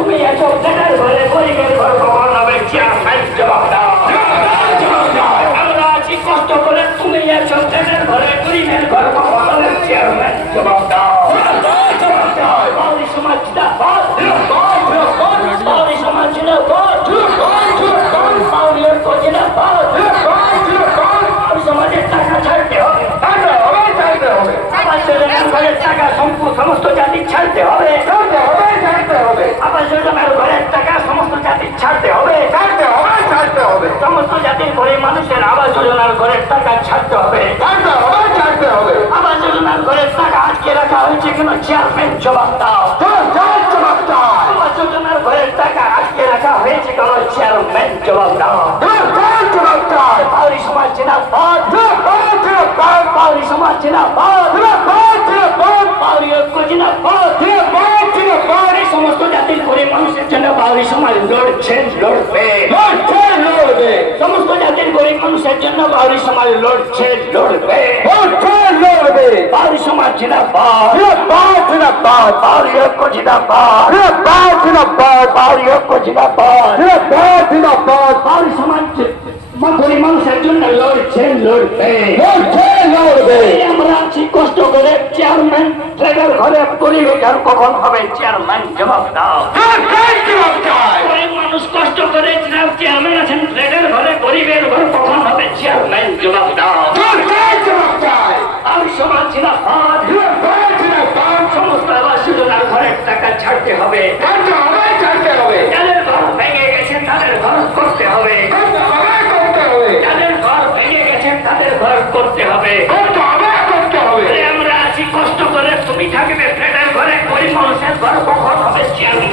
ভুইয়া চোখ দেখার বলে গরিবের ঘর কখন হবে চার সাহায্য আমরা আছি কষ্ট করে তুমি চোখ দেখার বলে গরিবের ঘর কখন হবে চেয়ারম্যান জবাব দাও মানুষের আবাস যোজনার ঘরের টাকা ছাড়তে হবে। আবাস যোজনার ঘরের টাকা আটকে রাখা হয়েছে কেন চেয়ারম্যান জবাব দাও। আবাস যোজনার ঘরের টাকা আটকে রাখা হয়েছে কেন চেয়ারম্যান জবাব দাও। বাউরি সমাজ জিন্দাবাদ। বাউরি সমাজ জিন্দাবাদ। বাউরি ঐক্য জিন্দাবাদ। এই সমস্ত জাতির গরিব মানুষের জন্য বাউরি সমাজ লড়ছে লড়বে। মানুষের জন্য বাউরি সমাজ লড়ছে লড়বে। বাউরি সমাজ জিন্দাবাদ। বাউরি ঐক্য জিন্দাবাদ। বাউরি ঐক্য জিন্দাবাদ। বাউরি সমাজ মানুষের জন্য লড়ছে লড়বে। এই আমরা আছি কষ্ট করে চেয়ারম্যান ফ্ল্যাটের ঘরে গরিবের ঘর কখন হবে? চেয়ারম্যান জবাব দাও। Santiago